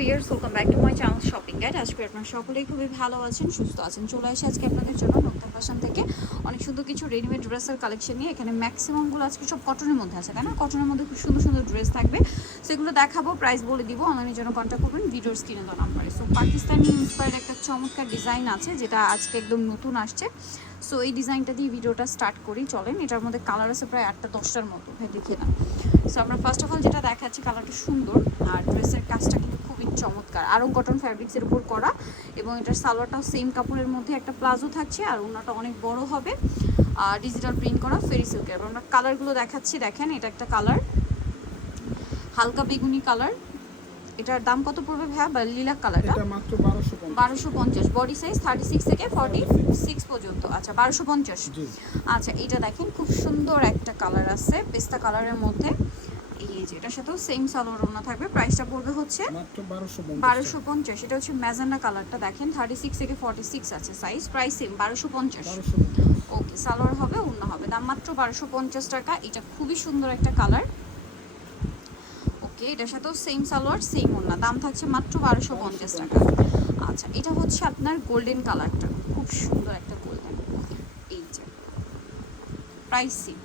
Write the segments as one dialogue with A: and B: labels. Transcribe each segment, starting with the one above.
A: Viewers welcome back to my channel shopping guide আজকে আপনারা সকলেই খুবই ভালো আছেন, সুস্থ আছেন। চলে আসে আজকে আপনাদের জন্য নতুন ফ্যাশন থেকে। অনেক সুন্দর কিছু রেডিমেড ড্রেসের কালেকশন নিয়ে। এখানে ম্যাক্সিমামগুলো আজকে সব কটনের মধ্যে আছে, তাই না? কটনের মধ্যে খুব সুন্দর সুন্দর ড্রেস থাকবে। সেগুলো দেখাবো প্রাইস বলে দিব। অনলাইনের জন্য কন্ট্যাক্ট করবেন, ভিডিওর স্ক্রিনে দেওয়া নাম্বারে। সো পাকিস্তানি ইন্সপায়ার্ড একটা চমৎকার ডিজাইন আছে, যেটা আজকে একদম নতুন আসছে। সো এই ডিজাইনটা দিয়ে ভিডিওটা স্টার্ট করি, চলেন। এটার মধ্যে কালার আছে প্রায় আটটা, দশটার মতো। ভাই দেখে না সো আমরা ফার্স্ট অফ অল যেটা দেখাচ্ছি কালারটা সুন্দর। আর ড্রেসের কাজটা কিন্তু খুবই চমৎকার। আরও কটন ফ্যাব্রিক্সের উপর করা এবং এটার সালোয়ারটাও সেম কাপড়ের মধ্যে একটা প্লাজো থাকছে আর ওনাটা অনেক বড় হবে। আর ডিজিটাল প্রিন্ট করা ফেরি সিল্কের আমরা কালারগুলো দেখাচ্ছি দেখেন এটা একটা কালার হালকা বেগুনি কালার এটার দাম কত পড়বে ভাইয়া? বা লিলাক কালারটা
B: এটা মাত্র বারোশো পঞ্চাশ।
A: বডি সাইজ থার্টি সিক্স থেকে ফর্টি সিক্স পর্যন্ত। আচ্ছা বারোশো পঞ্চাশ।
B: জি।
A: আচ্ছা এটা দেখেন খুব সুন্দর একটা কালার আছে পেস্তা কালারের মধ্যে। এই যে এটার সাথেও সেম সালোয়ার ওনা থাকবে। প্রাইসটা পড়বে হচ্ছে
B: বারোশো পঞ্চাশ
A: এটা হচ্ছে ম্যাজেন্ডা কালারটা দেখেন। থার্টি সিক্স থেকে ফর্টি সিক্স আছে সাইজ প্রাইস সেম বারোশো পঞ্চাশ। ওকে সালোয়ার হবে অন্য হবে। দাম মাত্র বারোশো পঞ্চাশ টাকা। এটা খুবই সুন্দর একটা কালার ওকে এটার সাথেও সেম সালোয়ার সেম ওন্না দাম থাকছে মাত্র বারোশো পঞ্চাশ টাকা। আচ্ছা এটা হচ্ছে আপনার গোল্ডেন কালারটা খুব সুন্দর একটা গোল্ডেন এই যে প্রাইস সেম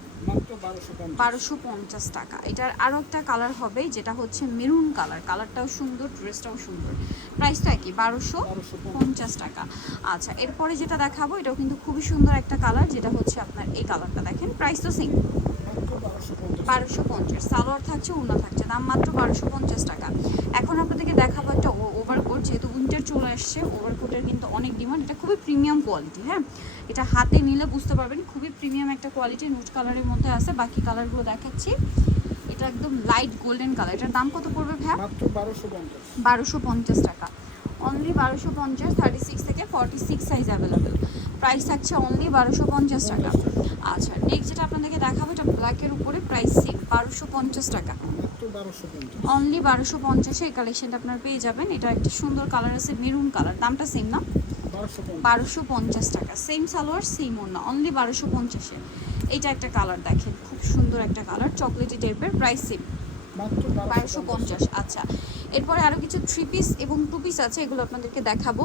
B: বারোশো পঞ্চাশ।
A: টাকা। এটার আরও একটা কালার হবে যেটা হচ্ছে মেরুন কালার কালারটাও সুন্দর ড্রেসটাও সুন্দর। প্রাইসটা কি? বারোশো
B: বারোশো পঞ্চাশ।
A: টাকা। আচ্ছা এরপরে যেটা দেখাবো এটাও কিন্তু খুবই সুন্দর একটা কালার যেটা হচ্ছে আপনার এই কালারটা দেখেন। প্রাইস তো সেম
B: বারোশো পঞ্চাশ।
A: সালোয়ার থাকছে উন্না থাকছে। দাম মাত্র বারোশো পঞ্চাশ টাকা। এখন আপনাদেরকে দেখাবো একটা ওভারকোট উইন্টার চলে আসছে। ওভারকোটের কিন্তু অনেক ডিমান্ড এটা খুবই প্রিমিয়াম কোয়ালিটি হ্যাঁ? এটা হাতে নিলে বুঝতে পারবেন খুবই প্রিমিয়াম একটা কোয়ালিটি নুট কালারের মধ্যে আছে। বাকি কালারগুলো দেখাচ্ছি। এটা একদম লাইট গোল্ডেন কালার এটার দাম কত পড়বে ভ্যা
B: বারোশো পঞ্চাশ।
A: টাকা। অনলি বারোশো পঞ্চাশ থার্টি সিক্স থেকে forty six size available price থাকছে অনলি বারোশো পঞ্চাশ টাকা। আচ্ছা নেক্সট যেটা আপনাদেরকে দেখাবো এটা ব্ল্যাকের উপরে প্রাইস সেম বারোশো পঞ্চাশ টাকা। অনলি বারোশো পঞ্চাশে। এই কালেকশনটা আপনারা পেয়ে যাবেন। এটা একটা সুন্দর কালার আছে মেরুন কালার দামটা সেম না?
B: বারোশো পঞ্চাশ।
A: টাকা। সেম সালোয়ার সেম ওনা অনলি বারোশো পঞ্চাশে। এইটা একটা কালার দেখেন খুব সুন্দর একটা কালার চকলেটি টাইপের প্রাইস সেম বারোশো পঞ্চাশ। আচ্ছা। এরপরে আরও কিছু থ্রি পিস এবং টু পিস আছে এগুলো আপনাদেরকে দেখাবো।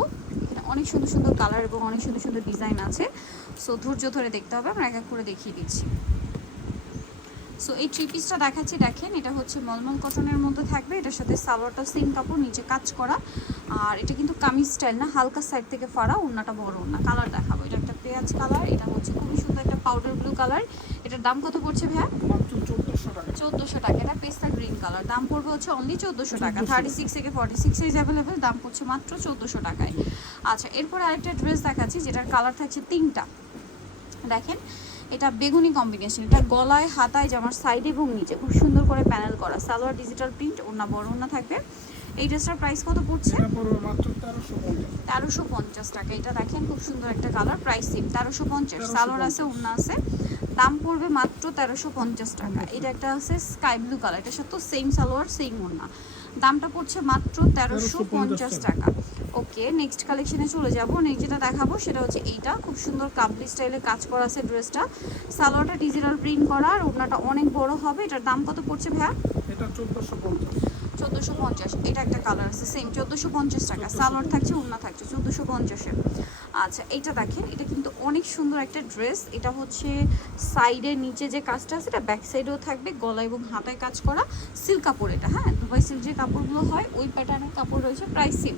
A: অনেক সুন্দর সুন্দর কালার এবং অনেক সুন্দর সুন্দর ডিজাইন আছে। সো ধৈর্য ধরে দেখতে হবে, আমরা এক এক করে দেখিয়ে দিচ্ছি। সো এই থ্রি পিসটা দেখাচ্ছি, দেখেন, এটা হচ্ছে মলমল কটনের মধ্যে থাকবে, এটার সাথে সালোয়ারটা সেম কাপড়, নিচে কাজ করা। আর এটা কিন্তু কামিজ স্টাইল না, হালকা সাইড থেকে ফাড়া ওনাটা বড় ওনা কালার দেখাবো, এটা একটা পেঁয়াজ কালার এটা হচ্ছে খুবই সুন্দর একটা পাউডার ব্লু কালার এটার দাম কত পড়ছে ভাইয়া?
B: চোদ্দোশো টাকা।
A: এটা পেস্তা গ্রিন কালার। দাম পড়বে হচ্ছে অনলি চোদ্দোশো টাকা।
B: 1400
A: থার্টি সিক্স থেকে ফর্টি সিক্স সাইজ অ্যাভেলেবেল দাম পড়ছে মাত্র চোদ্দোশো টাকায়। আচ্ছা এরপর আরেকটা ড্রেস দেখাচ্ছি যেটার কালার থাকছে তিনটা। দেখেন এটা বেগুনি কম্বিনেশন এটা গলায় হাতায় জামার সাইড এবং নিচে। খুব সুন্দর করে প্যানেল করা। সালোয়ার ডিজিটাল প্রিন্ট ওনা বড় ওনা থাকবে। এই ড্রেসটার প্রাইস কত পড়ছে?
B: তেরোশো পঞ্চাশ।
A: টাকা। এটা দেখেন খুব সুন্দর একটা কালার প্রাইস সেম তেরোশো পঞ্চাশ। সালোয়ার আছে উন্না আছে দাম পড়বে মাত্র তেরোশো পঞ্চাশ টাকা। এটা একটা আছে স্কাই ব্লু কালার এটার সাথে সেম সালোয়ার সেম উন্না দামটা পড়ছে মাত্র তেরোশো পঞ্চাশ টাকা। ওকে নেক্সট কালেকশনে চলে যাব। নেক্সট যেটা দেখাবো সেটা হচ্ছে এইটা। খুব সুন্দর কাবলি স্টাইলে কাজ করা আছে ড্রেসটা। সালোয়ারটা ডিজিটাল প্রিন্ট করা আর ওড়নাটা অনেক বড় হবে। এটার দাম কত পড়ছে ভাইয়া?
B: এটা চোদ্দোশো পঞ্চাশ।
A: চোদ্দোশো পঞ্চাশ। এটা একটা কালার আছে সেম চোদ্দোশো পঞ্চাশ টাকা। সালোয়ার থাকছে উন্না থাকছে চোদ্দোশো পঞ্চাশে। আচ্ছা এটা দেখেন এটা কিন্তু অনেক সুন্দর একটা ড্রেস এটা হচ্ছে সাইডের নিচে যে কাজটা আছে এটা ব্যাক সাইডেও থাকবে গলা এবং হাতায় কাজ করা সিল্ক কাপড় এটা হ্যাঁ? দুবাই সিল্ক যে কাপড়গুলো হয় ওই প্যাটার্নের কাপড় রয়েছে প্রাইস সেম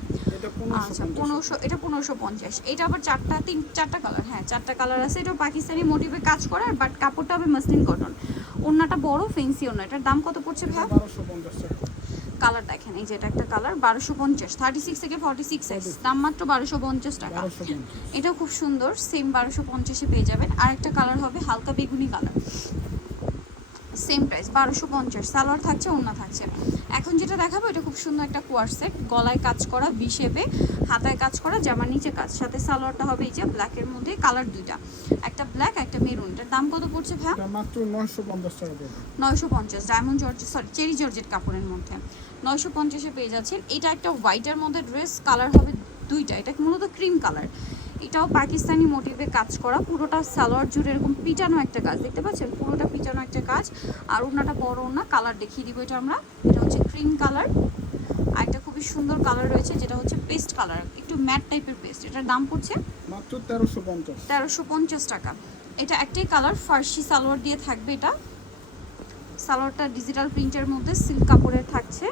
A: আচ্ছা পনেরোশো এটা পনেরোশো পঞ্চাশ। এটা আবার চারটা তিন চারটা কালার হ্যাঁ চারটা কালার আছে। এটা পাকিস্তানি মোটিভে কাজ করা বাট কাপড়টা হবে মাসলিন কটন ওন্নাটা বড় ফেন্সি ওন্না। এটার দাম কত পড়ছে ভাই কালার দেখেন এই যে এটা একটা কালার বারোশো পঞ্চাশ থার্টি সিক্স থেকে ফর্টি সিক্স সাইজ দাম মাত্র বারোশো পঞ্চাশ টাকা। এটাও খুব সুন্দর সেম বারোশো পঞ্চাশে পেয়ে যাবেন। আর একটা কালার হবে হালকা বেগুনি কালার। সেম প্রাইস বারোশো পঞ্চাশ। সালোয়ার থাকছে অন্য থাকছে এখন যেটা দেখাবো এটা খুব সুন্দর একটা কোয়ার সেট গলায় কাজ করা বি শেপে হাতায় কাজ করা জামার নিচে কাজ। সাথে সালোয়ারটা হবে এই যে ব্ল্যাকের মধ্যে কালার দুইটা। একটা ব্ল্যাক একটা মেরুন এটার দাম কত পড়ছে
B: এটা মাত্র নয়শো পঞ্চাশ টাকা
A: নয়শো পঞ্চাশ diamond George sorry cherry georgette কাপড়ের মধ্যে। নয়শো পঞ্চাশে পেয়ে যাচ্ছেন। এটা একটা হোয়াইটের মধ্যে ড্রেস কালার হবে দুইটা। এটা মূলত ক্রিম কালার এটাও পাকিস্তানি মোটিভে কাজ করা। পুরোটা সালোয়ার জুড়ে এরকম পিটানো একটা কাজ দেখতে পাচ্ছেন? পুরোটা পিটানো একটা কাজ। আর ওনাটা বড় ওনা কালার দেখিয়ে দিব এটা আমরা। এটা হচ্ছে ক্রিম কালার আর একটা খুবই সুন্দর কালার রয়েছে যেটা হচ্ছে পেস্ট কালার একটু ম্যাট টাইপের পেস্ট এটার দাম পড়ছে
B: মাত্র তেরোশো পঞ্চাশ।
A: তেরোশো পঞ্চাশ টাকা। এটা একটাই কালার ফার্সি সালোয়ার দিয়ে থাকবে এটা। সালোয়ারটা ডিজিটাল প্রিন্টের মধ্যে সিল্ক কাপড়ের থাকছে।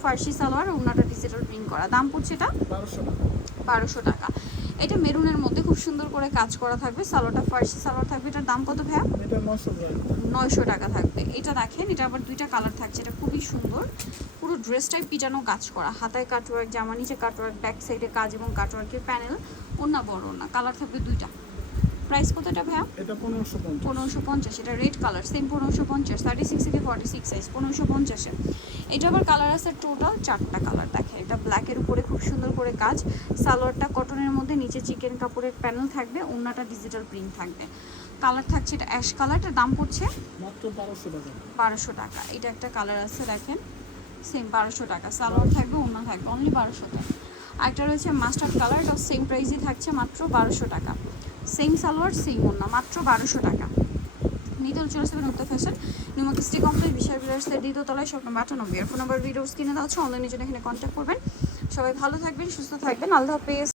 A: ফার্সি সালোয়ার ওনাটা ডিজিটাল প্রিন্ট করা। দাম পড়ছে এটা
B: বারোশো টাকা।
A: বারোশো টাকা। এটা মেরুনের মধ্যে খুব সুন্দর করে কাজ করা থাকবে। সালোয়ারটা ফার্সি সালোয়ার থাকবে। এটার দাম কত ভাইয়া?
B: এটা
A: নয়শো টাকা। থাকবে। এটা দেখেন এটা আবার দুইটা কালার থাকছে। এটা খুবই সুন্দর। পুরো ড্রেসটাই পিটানো কাজ করা। হাতায় কাটওয়ার্ক জামা নিচে কাটওয়ার্ক ব্যাক সাইডে কাজ এবং কাটওয়ার্কের প্যানেল ওনা বড় না কালার থাকবে দুইটা। প্রাইস কত এটা ভাইয়া?
B: এটা পনেরোশো পঞ্চাশ।
A: পনেরোশো পঞ্চাশ এটা রেড কালার সেম পনেরোশো পঞ্চাশ থার্টি সিক্স থেকে ফর্টি সিক্স সাইজ পনেরোশো পঞ্চাশে। এটা আবার কালার আছে টোটাল চারটা কালার দেখেন এটা ব্ল্যাকের উপরে খুব সুন্দর করে কাজ। সালোয়ারটা কটনের মধ্যে নিচে চিকেন কাপড়ের প্যানেল থাকবে ওনাটা ডিজিটাল প্রিন্ট থাকবে। কালার থাকছে এটা অ্যাশ কালার এটার দাম পড়ছে
B: মাত্র বারোশো টাকা।
A: বারোশো টাকা। এটা একটা কালার আছে দেখেন সেম বারোশো টাকা। সালোয়ার থাকবে অন্য থাকবে অনলি বারোশো টাকা। আরেকটা রয়েছে মাস্টার্ড কালার এটা সেম প্রাইসই থাকছে মাত্র বারোশো টাকা। সেম সালোয়ার সেম মুন্না মাত্র বারোশো টাকা। নিতল চলে আসবেন উত্তর ফ্যাশন নিমকিস্টি কমপ্লিট বিশাল বিলাসের দ্বিতীয়তলায় স্বপ্ন আটানব্বই আর ফোন নাম্বার ভিডিওস কিনে দেওয়া হচ্ছে অনলাইনের জন্য এখানে কন্ট্যাক্ট করবেন। সবাই ভালো থাকবেন, সুস্থ থাকবেন, আল্লাহ হাফেজ।